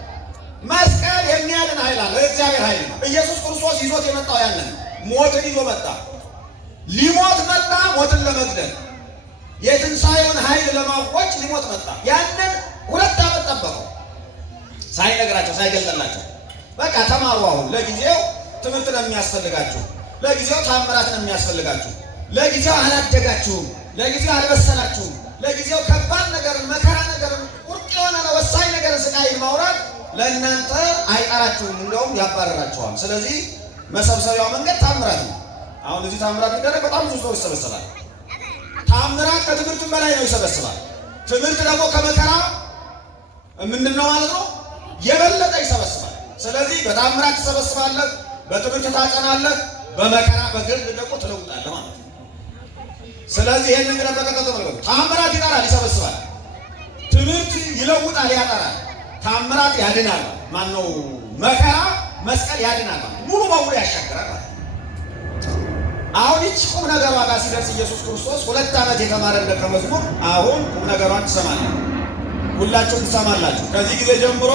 መስቀል የሚያድን ኃይል አለ። እግዚአብሔር ኃይል ነው። ኢየሱስ ክርስቶስ ይዞት የመጣው ያንን ሞትን ይዞ መጣ። ሊሞት መጣ፣ ሞትን ለመግደል የትንሣኤውን ኃይል ለማወጅ ሊሞት መጣ። ያንን 2 ዓመት ጠበቀው ሳይነግራቸው ሳይገልጽላቸው። በቃ ተማሩ። አሁን ለጊዜው ትምህርት ነው የሚያስፈልጋችሁ፣ ለጊዜው ታምራት ነው የሚያስፈልጋችሁ፣ ለጊዜው አላደጋችሁም፣ ለጊዜው አልበሰላችሁም፣ ለጊዜው ከባድ ነገርን መከራ ነገርን ቁርጥ የሆነ ወሳኝ ነገርን ስቃይን ማውራት ለእናንተ አይጠራችሁም፣ እንደውም ያባረራችኋል። ስለዚህ መሰብሰቢያው መንገድ ታምራት ነው። አሁን እዚህ ታምራት ቢደረግ በጣም ብዙ ሰው ይሰበሰባል። ታምራት ከትምህርትም በላይ ነው ይሰበሰባል። ትምህርት ደግሞ ከመከራ ምንድን ነው ማለት ነው የበለጠ ይሰበስባል። ስለዚህ በታምራት ትሰበስባለህ፣ በትምህርት ታጸናለህ፣ በመከራ በግል ደግሞ ትለውጣለህ ማለት ነው። ስለዚህ ይህን እንግዲህ በቀጥታ ነው ታምራት ይጠራል፣ ይሰበስባል። ትምህርት ይለውጣል፣ ያጠራል። ታምራት ያድናል። ማነው መከራ መስቀል ያድናል፣ ሙሉ በሙሉ ያሻግራል ማለት ነው። አሁን ይህች ቁም ነገሯ ጋር ሲደርስ ኢየሱስ ክርስቶስ 2 ዓመት የተማረ ደቀ መዝሙር አሁን ቁም ነገሯን ትሰማላችሁ፣ ሁላችሁም ትሰማላችሁ። ከዚህ ጊዜ ጀምሮ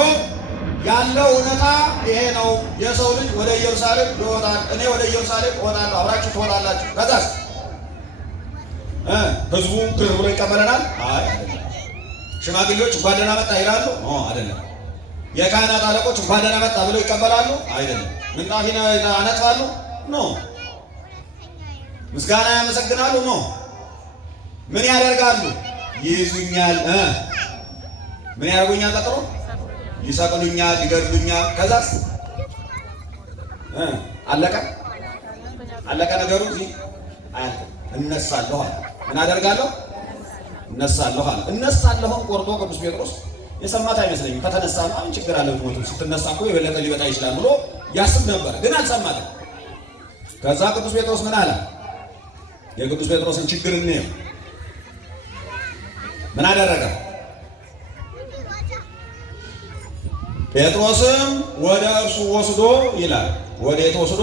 ያለው እውነታ ይሄ ነው። የሰው ልጅ ወደ ኢየሩሳሌም ይወጣል፣ እኔ ወደ ኢየሩሳሌም እወጣለሁ፣ አብራችሁ ትወጣላችሁ። ከዛስ ህዝቡ ግር ብሎ ይቀበለናል? አይ አይደለም። ሽማግሌዎች እንኳን ደህና መጣ ይላሉ? አይደለም። የካህናት አለቆች እንኳን ደህና መጣ ብለው ይቀበላሉ? አይደለም። ምንጣፍ አነጥፋሉ? ኖ። ምስጋና ያመሰግናሉ? ኖ። ምን ያደርጋሉ? ይይዙኛል፣ ምን ያደርጉኛል? ቀጥሮ ይሰቅሉኛል፣ ይገድሉኛል። ከዛስ አለቀ አለቀ ነገሩ። እዚህ አያልቅም። እነሳለሁ አለ። ምን አደርጋለሁ? እነሳለሁ አለ። እነሳለሁን ቆርጦ ቅዱስ ጴጥሮስ የሰማት አይመስለኝም። ከተነሳ ምን ችግር አለ? ሞቱ ስትነሳ እኮ የበለጠ ሊበጣ ይችላል ብሎ ያስብ ነበር፣ ግን አልሰማትም። ከዛ ቅዱስ ጴጥሮስ ምን አለ? የቅዱስ ጴጥሮስን ችግር እንየው። ምን አደረገ? ጴጥሮስም ወደ እርሱ ወስዶ ይላል። ወደ የት ወስዶ?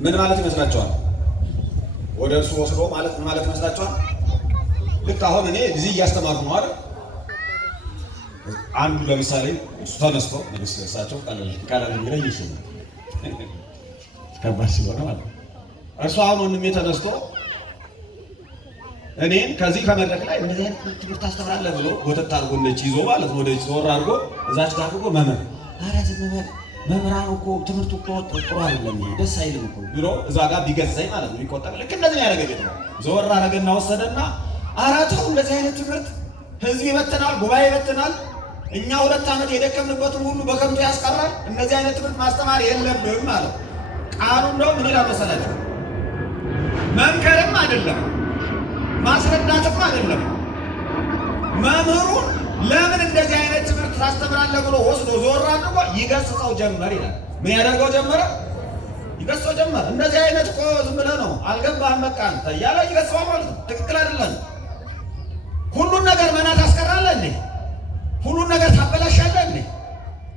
ምን ማለት ይመስላችኋል? ወደ እርሱ ወስዶ ማለት ምን ማለት ይመስላችኋል? ልክ አሁን እኔ እዚህ እያስተማርኩ ነው አይደል? አንዱ ለምሳሌ እሱ ተነስቶ እሳቸው ቃል እንግዲህ ይችላል ከባድ ሲሆን ማለት እርሱ አሁን ወንድሜ ተነስቶ እኔን ከዚህ ከመድረክ ላይ እንደዚህ አይነት ትምህርት ታስተምራለህ ብሎ ወተት አድርጎ እንደዚህ ይዞ ማለት ነው ወደዚህ ዞር አድርጎ እዛች ጋር አድርጎ መምህር መምህራን እኮ ትምህርቱ እኮ ጥሩ አይደለም ደስ አይልም እኮ ብሎ እዛ ጋር ቢገዛኝ ማለት ነው ይቆጠር። ልክ እንደዚህ ያደረገ ቤት ነው። ዞር አደረገና ወሰደና አራተው እንደዚህ አይነት ትምህርት ህዝብ ይበትናል፣ ጉባኤ ይበትናል። እኛ 2 ዓመት የደከምንበትን ሁሉ በከንቱ ያስቀራል። እንደዚህ አይነት ትምህርት ማስተማር የለብህም ማለት ቃሉ እንደው ምን ይላል መሰላችሁ? መምከርም አይደለም ማስረዳትም አይደለም። መምህሩን ለምን እንደዚህ አይነት ትምህርት ታስተምራለህ ብሎ ወስዶ ዞር አድርጎ ይገስጸው ጀመር ይላል። ምን ያደርገው ጀመረ? ይገስጸው ጀመር። እንደዚህ አይነት እኮ ዝም ብለህ ነው አልገባህም በቃ አንተ እያለ ይገስጸው ማለት ነው። ትክክል አይደለም። ሁሉን ነገር መና ታስቀራለህ እንዴ? ሁሉን ነገር ታበላሻለህ እንዴ?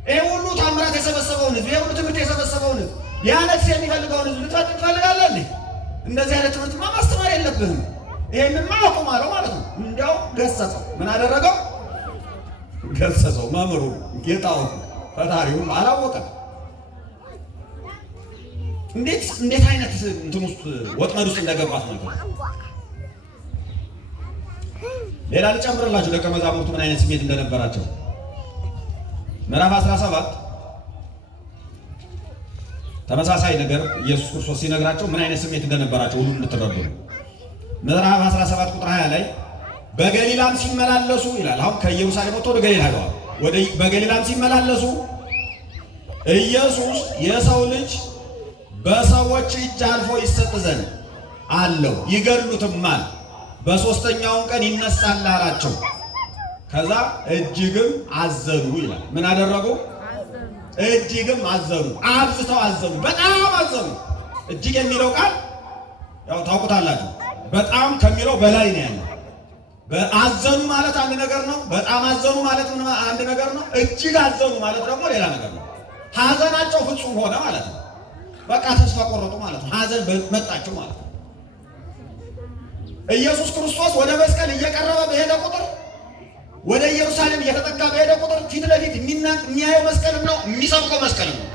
ይሄ ሁሉ ታምራት የሰበሰበውን ህዝብ፣ ይሄ ሁሉ ትምህርት የሰበሰበውን ህዝብ፣ ሊያነግስ የሚፈልገውን ህዝብ ልትፈትን ትፈልጋለህ እንዴ? እንደዚህ አይነት ትምህርትማ ማስተማር የለብህም። ይሄንማ አቁም አለው ማለት ነው። እንዲያው ገሰጸው። ምን አደረገው? ገሰጸው። መምህሩ ጌታውን ፈጣሪውን አላወቀም። እንዴት አይነት እንትን ውስጥ ወጥመድ ውስጥ እንደገባት ነው። ሌላ ልጨምርላችሁ ደቀ መዛሙርቱ ምን አይነት ስሜት እንደነበራቸው ምዕራፍ 17 ተመሳሳይ ነገር ኢየሱስ ክርስቶስ ሲነግራቸው ምን አይነት ስሜት እንደነበራቸው ሁሉ እንድትረዱ ነው። ምዕራፍ 17 ቁጥር 20 ላይ በገሊላም ሲመላለሱ ይላል። አሁን ከኢየሩሳሌም ወጥቶ ወደ ገሊላ ሄደዋል። በገሊላም ሲመላለሱ ኢየሱስ የሰው ልጅ በሰዎች እጅ አልፎ ይሰጥ ዘንድ አለው፣ ይገድሉትማል፣ በሦስተኛውም ቀን ይነሳል አላቸው። ከዛ እጅግም አዘኑ ይላል። ምን አደረጉ? እጅግም አዘኑ፣ አብዝተው አዘኑ፣ በጣም አዘኑ። እጅግ የሚለው ቃል ያው ታውቁታላችሁ፣ በጣም ከሚለው በላይ ነው ያለው። አዘኑ ማለት አንድ ነገር ነው። በጣም አዘኑ ማለት አንድ ነገር ነው። እጅግ አዘኑ ማለት ደግሞ ሌላ ነገር ነው። ሐዘናቸው ፍጹም ሆነ ማለት ነው። በቃ ተስፋ ቆረጡ ማለት ነው። ሐዘን መጣቸው ማለት ነው። ኢየሱስ ክርስቶስ ወደ መስቀል እየቀረበ በሄደ ቁጥር ወደ ኢየሩሳሌም እየተጠጋ በሄደ ቁጥር ፊት ለፊት የሚያየው መስቀል ነው፣ የሚሰብከው መስቀል ነው።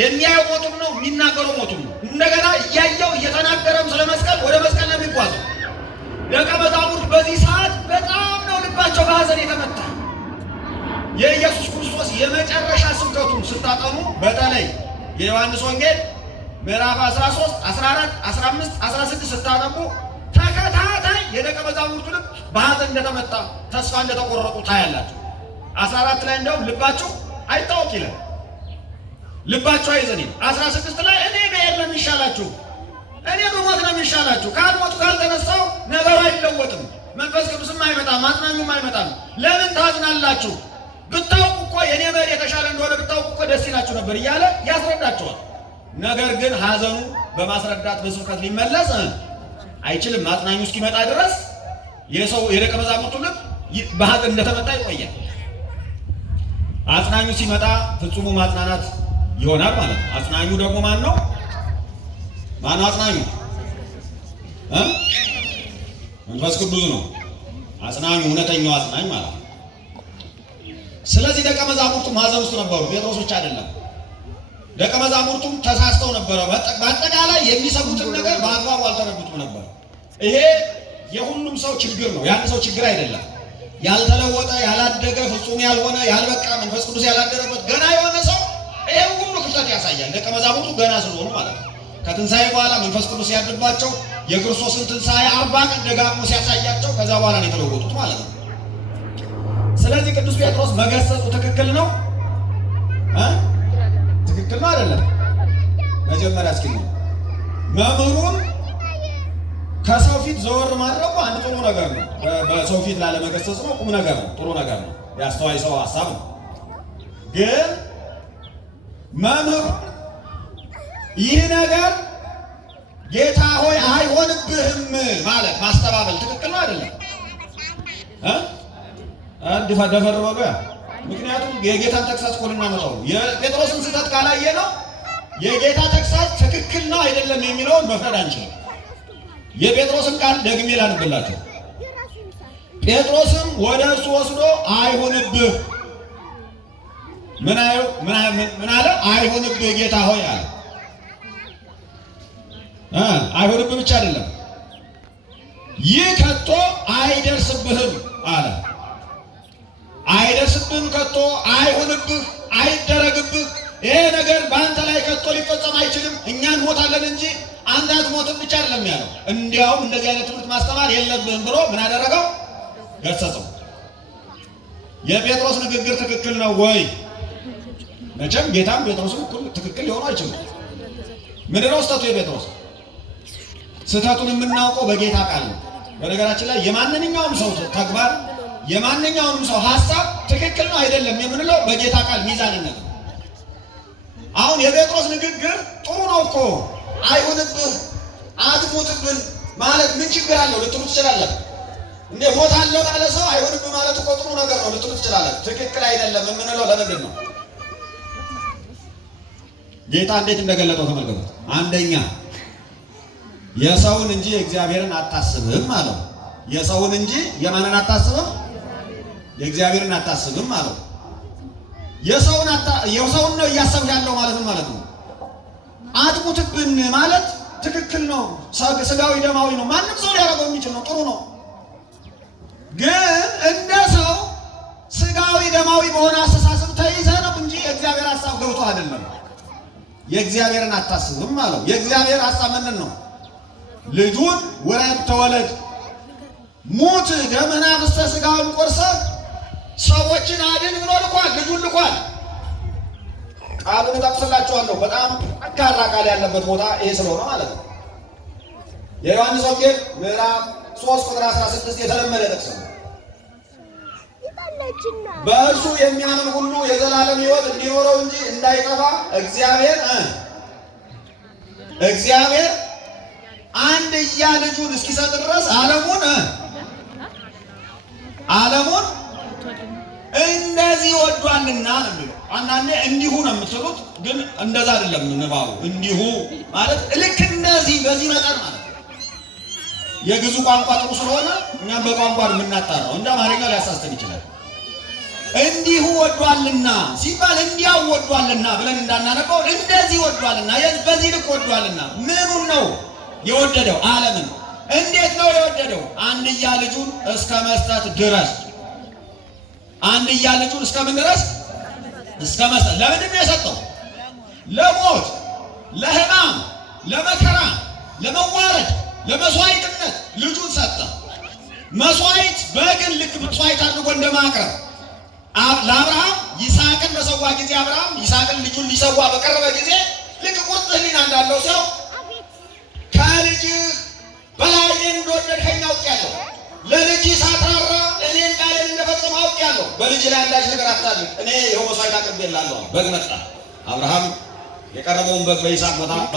የሚያየው ሞቱን ነው፣ የሚናገረው ሞቱን ነው። እንደገና እያየው እየተናገረም ስለ መስቀል ወደ መስቀል ነው የሚጓዘው። ደቀ መዛሙርት በዚህ ሰዓት በጣም ነው ልባቸው በሐዘን የተመታ። የኢየሱስ ክርስቶስ የመጨረሻ ስብከቱን ስታጠኑ በተለይ የዮሐንስ ወንጌል ምዕራፍ 13፣ 14፣ 15፣ 16 ስታነቡ ተከታታይ የደቀ መዛሙርቱ ልብ በሐዘን እንደተመታ ተስፋ እንደተቆረጡ ታያላችሁ። 14 ላይ እንደውም ልባቸው አይታወቅ ይላል። ልባቸው አይዘን ይላል። 16 ላይ እኔ ብሄድ ነው የሚሻላችሁ፣ እኔ ብሞት ነው የሚሻላችሁ፣ ካልሞቱ ካልተነሳው ነገሩ አይለወጥም፣ መንፈስ ቅዱስም አይመጣም፣ አጽናኙም አይመጣም። ለምን ታዝናላችሁ? ብታውቁ እኮ የኔ መሄድ የተሻለ እንደሆነ ብታውቁ እኮ ደስ ይላችሁ ነበር እያለ ያስረዳቸዋል። ነገር ግን ሐዘኑ በማስረዳት በስብከት ሊመለስ አይችልም። አጽናኙ እስኪመጣ ድረስ የደቀ መዛሙርቱ ልብ በሐዘን እንደተመታ ይቆያል። አጽናኙ ሲመጣ ፍጹሙ ማጽናናት ይሆናል ማለት ነው። አጽናኙ ደግሞ ማን ነው? ማነው አጽናኙ? መንፈስ ቅዱስ ነው አጽናኙ፣ እውነተኛው አጽናኝ ማለት ነው። ስለዚህ ደቀ መዛሙርቱም ሐዘን ውስጥ ነበሩ። ጴጥሮስ ብቻ አይደለም፣ ደቀ መዛሙርቱም ተሳስተው ነበረ። በአጠቃላይ የሚሰሙትን ነገር በአግባቡ አልተረዱትም ነበር። ይሄ የሁሉም ሰው ችግር ነው፣ የአንድ ሰው ችግር አይደለም። ያልተለወጠ ያላደገ ፍጹም ያልሆነ ያልበቃ መንፈስ ቅዱስ ያላደረበት ገና የሆነ ሰው ይሄ ሁሉ ክፍተት ያሳያል። ደቀ መዛሙርቱ ገና ስለሆኑ ማለት ነው። ከትንሣኤ በኋላ መንፈስ ቅዱስ ያድርባቸው የክርስቶስን ትንሣኤ 40 ቀን ደጋግሞ ሲያሳያቸው ከዛ በኋላ ነው የተለወጡት ማለት ነው። ስለዚህ ቅዱስ ጴጥሮስ መገሰጹ ትክክል ነው ትክክል ነው አይደለም? መጀመሪያ እስኪ መምህሩን ከሰው ፊት ዘወር ማድረጉ አንድ ጥሩ ነገር ነው። በሰው ፊት ላለመገሰጽ ነው፣ ቁም ነገር ነው፣ ጥሩ ነገር ነው፣ ያስተዋይ ሰው ሐሳብ ነው። ግን መምህሩ ይህ ነገር ጌታ ሆይ አይሆንብህም ማለት ማስተባበል ትክክል ነው አይደለም? ደፈር በሉ። ምክንያቱም የጌታን ተግሳጽ እኮ ልናመጣው የጴጥሮስን ስህተት ካላየ ነው የጌታ ተግሳጽ ትክክል ነው አይደለም የሚለውን መፍረድ አንችልም። የጴጥሮስን ቃል ደግሜ ላንብላችሁ። ጴጥሮስም ወደ እሱ ወስዶ አይሁንብህ ምን አለ? አይሁንብህ ጌታ ሆይ አለ። አይሁንብህ ብቻ አይደለም ይህ ከቶ አይደርስብህም አለ። አይደርስብህም ከቶ አይሁንብህ፣ አይደረግብህ። ይሄ ነገር በአንተ ላይ ከቶ ሊፈጸም አይችልም። እኛ እንሞታለን እንጂ አንተ አትሞትም ብቻ አይደለም ያለው። እንዲያውም እንደዚህ አይነት ትምህርት ማስተማር የለብህም ብሎ ምን አደረገው? ገሰጸው። የጴጥሮስ ንግግር ትክክል ነው ወይ? መቼም ጌታም ጴጥሮስም ትክክል ሊሆኑ አይችሉም። ምንድነው ስህተቱ? የጴጥሮስ ስህተቱን የምናውቀው በጌታ ቃል ነው። በነገራችን ላይ የማንኛውም ሰው ተግባር የማንኛውም ሰው ሐሳብ ትክክል ነው አይደለም የምንለው በጌታ ቃል ሚዛንነት ነው። አሁን የጴጥሮስ ንግግር ጥሩ ነው እኮ አይሁንብህ፣ አትሞትብን ማለት ምን ችግር አለው ልትሉ ትችላላችሁ። እንደ ሞታለሁ ያለ ሰው አይሁንብህ ማለት እኮ ጥሩ ነገር ነው ልትሉ ትችላላችሁ። ትክክል አይደለም የምንለው ለምንድን ነው? ጌታ እንዴት እንደገለጠው ተመልከቱት። አንደኛ የሰውን እንጂ የእግዚአብሔርን አታስብም አለው። የሰውን እንጂ የማንን አታስብም? የእግዚአብሔርን አታስብም አለው። የሰውን ነው እያሰብህ ያለው ማለት ነው። አትሙትብን ማለት ትክክል ነው፣ ስጋዊ ደማዊ ነው፣ ማንም ሰው ሊያደርገው የሚችል ነው፣ ጥሩ ነው። ግን እንደ ሰው ስጋዊ ደማዊ በሆነ አስተሳሰብ ተይዘህ ነው እንጂ የእግዚአብሔር ሐሳብ ገብቶ አይደለም። የእግዚአብሔርን አታስብም አለው። የእግዚአብሔር ሐሳብ ምንድን ነው? ልጁን ውረድ ተወለድ፣ ሙት፣ ደምህን አፍስሰህ ስጋውን ቆርሰህ ሰዎችን አድን ብሎ ልኳል። ልጁን ልኳል። ቃሉን እጠቅስላችኋለሁ። በጣም ጠንካራ ቃል ያለበት ቦታ ይሄ ስለሆነ ማለት ነው። የዮሐንስ ወንጌል ምዕራፍ 3 ቁጥር 16 የተለመደ ጥቅስ ነው። በእርሱ የሚያምን ሁሉ የዘላለም ሕይወት እንዲኖረው እንጂ እንዳይጠፋ እግዚአብሔር አንድያ ልጁን እስኪሰጥ ድረስ ዓለሙን እንደዚህ ወዷልና ነው የሚለው። አንዳንዴ እንዲሁ ነው የምትሉት፣ ግን እንደዛ አይደለም ንባቡ። እንዲሁ ማለት ልክ እንደዚህ በዚህ መጠን ማለት ነው። የግዙ ቋንቋ ጥሩ ስለሆነ እኛም በቋንቋ የምናጣራው እንደ አማርኛ ሊያሳስተን ይችላል። እንዲሁ ወዷልና ሲባል እንዲያው ወዷልና ብለን እንዳናነበው እንደዚህ ወዷልና በዚህ ልክ ወዷልና ምኑን ነው የወደደው? ዓለምን። እንዴት ነው የወደደው? አንድያ ልጁን እስከ መስጠት ድረስ። አንድያ ልጁን እስከ ምን ድረስ? እስከ መስጠት። ለምንድን ነው የሰጠው? ለሞት፣ ለሕማም፣ ለመከራ፣ ለመዋረድ፣ ለመስዋዕትነት ልጁን ሰጠ። መስዋዕት በግን ልክ መስዋዕት አድርጎ እንደማቅረብ ለአብርሃም ይስሐቅን በሰዋ ጊዜ አብርሃም ይስሐቅን ልጁን ሊሰዋ በቀረበ ጊዜ ልክ ቁርጥ ሕሊና እንዳለው ሰው ከልጅህ በላይ እንደወደድከኝ አውቄአለሁ፣ ለልጅህ ሳትራራ እኔን ቃሌን እንደፈጸምህ አውቄአለሁ፣ በልጅ ላይ አንዳች ነገር አታድርግ፣ እኔ ይኸው መስዋዕት አቅርቤልሃለሁ። በግ መጣ። አብርሃም የቀረበውን በግ በይስሐቅ ማንጣ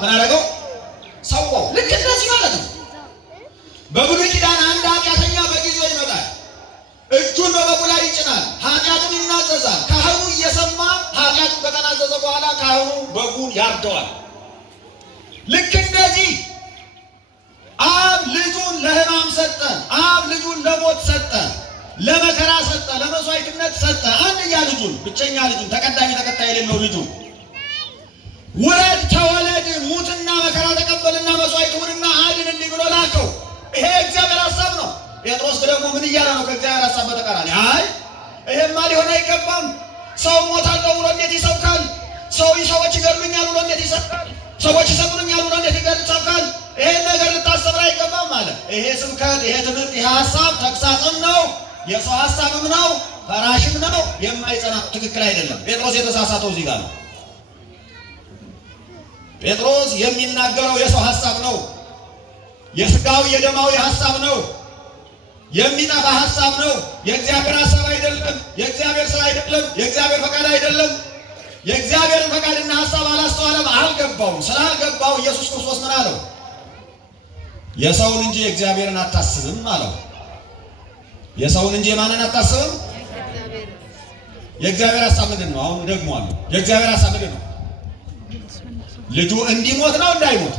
ምን አደረገው? ሰዋው። ልክ እንደዚህ ማለት ነው። በብሉይ ኪዳን አንድ ኃጢአተኛ በጊዜው ይመጣል። እጁን በበጉ ላይ ይጭናል። ኃጢአቱን ይናዘዛል። ካህኑ እየሰማ ኃጢአቱን ከተናዘዘ በኋላ ካህኑ በጉን ያርደዋል። ልክ እንደዚህ አብ ልጁን ለሕማም ሰጠ። አብ ልጁን ለሞት ሰጠ፣ ለመከራ ሰጠ፣ ለመስዋዕትነት ሰጠ። አንድያ ልጁን፣ ብቸኛ ልጁን፣ ተቀዳሚ ተከታይ የሌለው ልጁን ውረድ ተወለድ፣ ሙትና መከራ ተቀበልና መስዋዕት ሁንና አድንልኝ ብሎ ላከው። ይሄ እግዚአብሔር ሐሳብ ነው። ጴጥሮስ ደግሞ ምን እያለ ነው? ከእግዚአብሔር ሐሳብ በተቃራኒ አይ ይሄማ ሊሆን አይገባም፣ ሰው ሞታለሁ ብሎ እንዴት ይሰብካል? ሰዎች ይገድሉኛል ብሎ እንዴት ይሰብካል? ሰዎች ይሰቅሉኛል ብሎ እንዴት ይሰብካል? ይሄን ነገር ልታስተምር አይገባም ማለት። ይሄ ስብከት፣ ይሄ ትምህርት፣ ይሄ ሐሳብ ተግሳጽም ነው፣ የሰው ሐሳብም ነው፣ ፈራሽም ነው፣ የማይጸና ትክክል አይደለም። ጴጥሮስ የተሳሳተው እዚህ ጋር ነው። ጴጥሮስ የሚናገረው የሰው ሐሳብ ነው፣ የሥጋዊ የደማዊ ሐሳብ ነው፣ የሚጠፋ ሐሳብ ነው። የእግዚአብሔር ሐሳብ አይደለም፣ የእግዚአብሔር ሥራ አይደለም፣ የእግዚአብሔር ፈቃድ አይደለም። የእግዚአብሔርን ፈቃድና ሐሳብ አላስተዋለም፣ አልገባውም። ስላልገባው ኢየሱስ ክርስቶስ ምን አለው? የሰውን እንጂ የእግዚአብሔርን አታስብም አለው። የሰውን እንጂ የማንን አታስብም? የእግዚአብሔር ሐሳብ ምንድን ነው? አሁን ደግሞ አለ። የእግዚአብሔር ሐሳብ ምንድን ነው? ልጁ እንዲሞት ነው እንዳይሞት?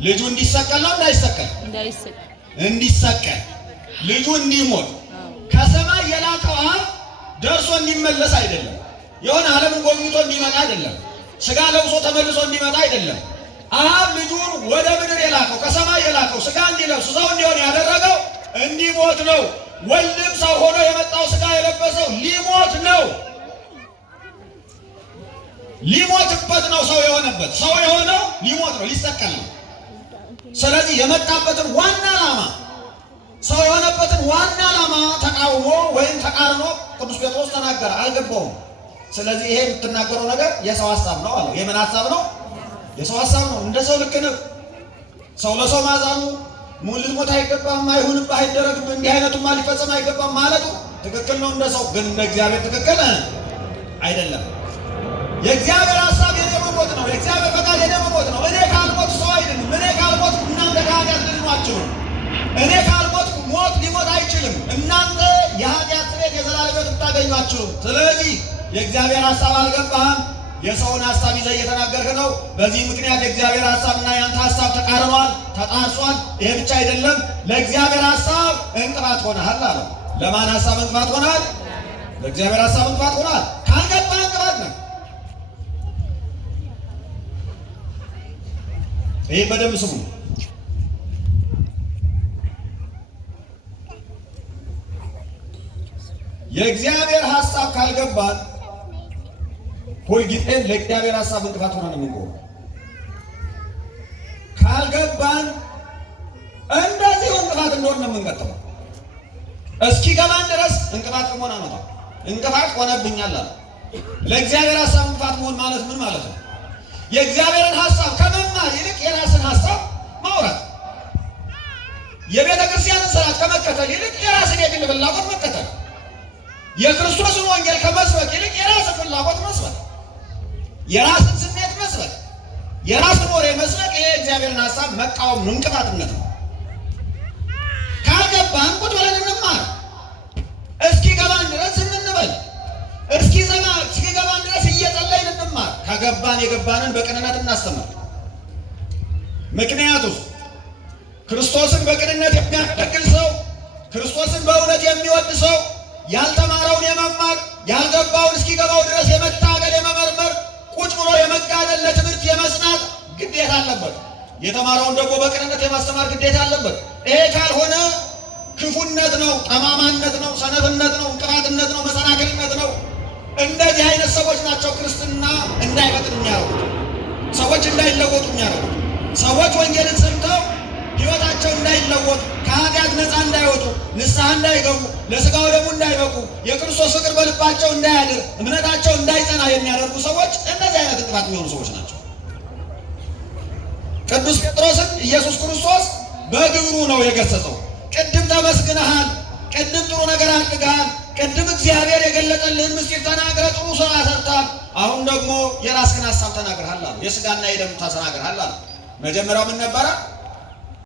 ልጁ እንዲሰቀል ነው እንዳይሰቀል? እንዲሰቀል። ልጁ እንዲሞት ከሰማይ የላከው አብ ደርሶ እንዲመለስ አይደለም። የሆነ ዓለምን ጎብኝቶ እንዲመጣ አይደለም። ሥጋ ለብሶ ተመልሶ እንዲመጣ አይደለም። አብ ልጁን ወደ ምድር የላከው ከሰማይ የላከው ሥጋ እንዲለብስ ሰው እንዲሆን ያደረገው እንዲሞት ነው። ወልድም ሰው ሆኖ የመጣው ሥጋ የለበሰው ሊሞት ነው። ሊሞትበት ነው ሰው የሆነበት። ሰው የሆነው ሊሞት ነው፣ ሊሰቀል ነው። ስለዚህ የመጣበትን ዋና ዓላማ ሰው የሆነበትን ዋና ዓላማ ተቃውሞ ወይም ተቃርኖ ቅዱስ ጴጥሮስ ተናገረ፣ አልገባውም። ስለዚህ ይሄ የምትናገረው ነገር የሰው ሐሳብ ነው አለው። የምን ሐሳብ ነው? የሰው ሐሳብ ነው። እንደ ሰው ልክ ነህ። ሰው ለሰው ማዛኑ ልትሞት አይገባም፣ አይሁንብህ፣ አይደረግብህ፣ እንዲህ አይነቱማ ሊፈጸም አይገባም ማለቱ ትክክል ነው። እንደ ሰው ግን እንደ እግዚአብሔር ትክክል አይደለም። የእግዚአብሔር ሐሳብ የኔ መሞት ነው። የእግዚአብሔር ፈቃድ የኔ መሞት ነው። እኔ ካልሞት ሰው አይድንም። እኔ ካልሞት እናንተ ከኃጢአት ልድኑ አትችሉም። እኔ ካልሞት ሞት ሊሞት አይችልም። እናንተ የኃጢአት ስርየት የዘላለም ሕይወት ልታገኙ አትችሉም። ስለዚህ የእግዚአብሔር ሐሳብ አልገባህም። የሰውን ሐሳብ ይዘህ እየተናገርህ ነው። በዚህ ምክንያት የእግዚአብሔር ሐሳብና ያንተ ሐሳብ ተቃርኗል፣ ተጣርሷል። ይሄ ብቻ አይደለም፣ ለእግዚአብሔር ሐሳብ እንቅፋት ሆነሃል አለው። ለማን ሐሳብ እንቅፋት ሆነሃል? ለእግዚአብሔር ሐሳብ እንቅፋት ሆነሃል። ካልገባህ እንቅፋት ነው። ይሄ በደንብ ስሙ። የእግዚአብሔር ሐሳብ ካልገባን ሁልጊዜም ለእግዚአብሔር ሐሳብ እንቅፋት ሆነን ነው የምንቆመው። ካልገባን እንደዚህ እንቅፋት እንደሆነ ነው የምንቀጥለው። እስኪገባን ድረስ እንቅፋት ከመሆን አንወጣም። እንቅፋት ሆነብኛል አለ። ለእግዚአብሔር ሐሳብ እንቅፋት መሆን ማለት ምን ማለት ነው? የእግዚአብሔርን ሐሳብ ከመማር ይልቅ የራስን ሐሳብ ማውራት፣ የቤተ ክርስቲያንን ስርዓት ከመከተል ይልቅ የራስን የግል ፍላጎት መከተል፣ የክርስቶስን ወንጌል ከመስበክ ይልቅ የራስን ፍላጎት መስበክ፣ የራስን ስሜት መስበክ፣ የራስን ወሬ መስበክ፣ ይሄ የእግዚአብሔርን ሐሳብ መቃወም ነው፣ እንቅፋትነት ነው። ካልገባን ቁጭ ብለን እንማር። እስኪገባን ድረስ ዝም እንበል። እስኪገባን ድረስ እየጸለይን እንማር። ከገባን የገባንን በቅንነት እናስተምር። ምክንያቱም ክርስቶስን በቅንነት የሚያገለግል ሰው፣ ክርስቶስን በእውነት የሚወድ ሰው ያልተማረውን የመማር ያልገባውን እስኪገባው ድረስ የመታገል የመመርመር ቁጭ ብሎ የመጋደል ለትምህርት የመስናት ግዴታ አለበት። የተማረውን ደግሞ በቅንነት የማስተማር ግዴታ አለበት። ይሄ ካልሆነ ክፉነት ነው፣ ጠማማነት ነው፣ ሰነፍነት ነው፣ እንቅፋትነት ነው፣ መሰናክልነት ነው። እንደዚህ አይነት ሰዎች ናቸው ክርስትና እንዳይፈጥን የሚያደርጉት፣ ሰዎች እንዳይለወጡ የሚያደርጉት። ሰዎች ወንጌልን ሰምተው ሕይወታቸው እንዳይለወጡ፣ ከኃጢአት ነፃ እንዳይወጡ፣ ንስሐ እንዳይገቡ፣ ለሥጋው ደግሞ እንዳይበቁ፣ የክርስቶስ ፍቅር በልባቸው እንዳያድር፣ እምነታቸው እንዳይጸና የሚያደርጉ ሰዎች እንደዚህ አይነት እንቅፋት የሚሆኑ ሰዎች ናቸው። ቅዱስ ጴጥሮስን ኢየሱስ ክርስቶስ በግብሩ ነው የገሰጸው። ቅድም ተመስግነሃል፣ ቅድም ጥሩ ነገር አድርገሃል፣ ቅድም እግዚአብሔር የገለጠልህን ምስጢር ተናግረህ ጥሩ ስራ ሰርተሃል። አሁን ደግሞ የራስህን ሀሳብ ተናግረሃል አለ። የሥጋና የደም ተናግረሃል አለ። መጀመሪያው ምን ነበረ?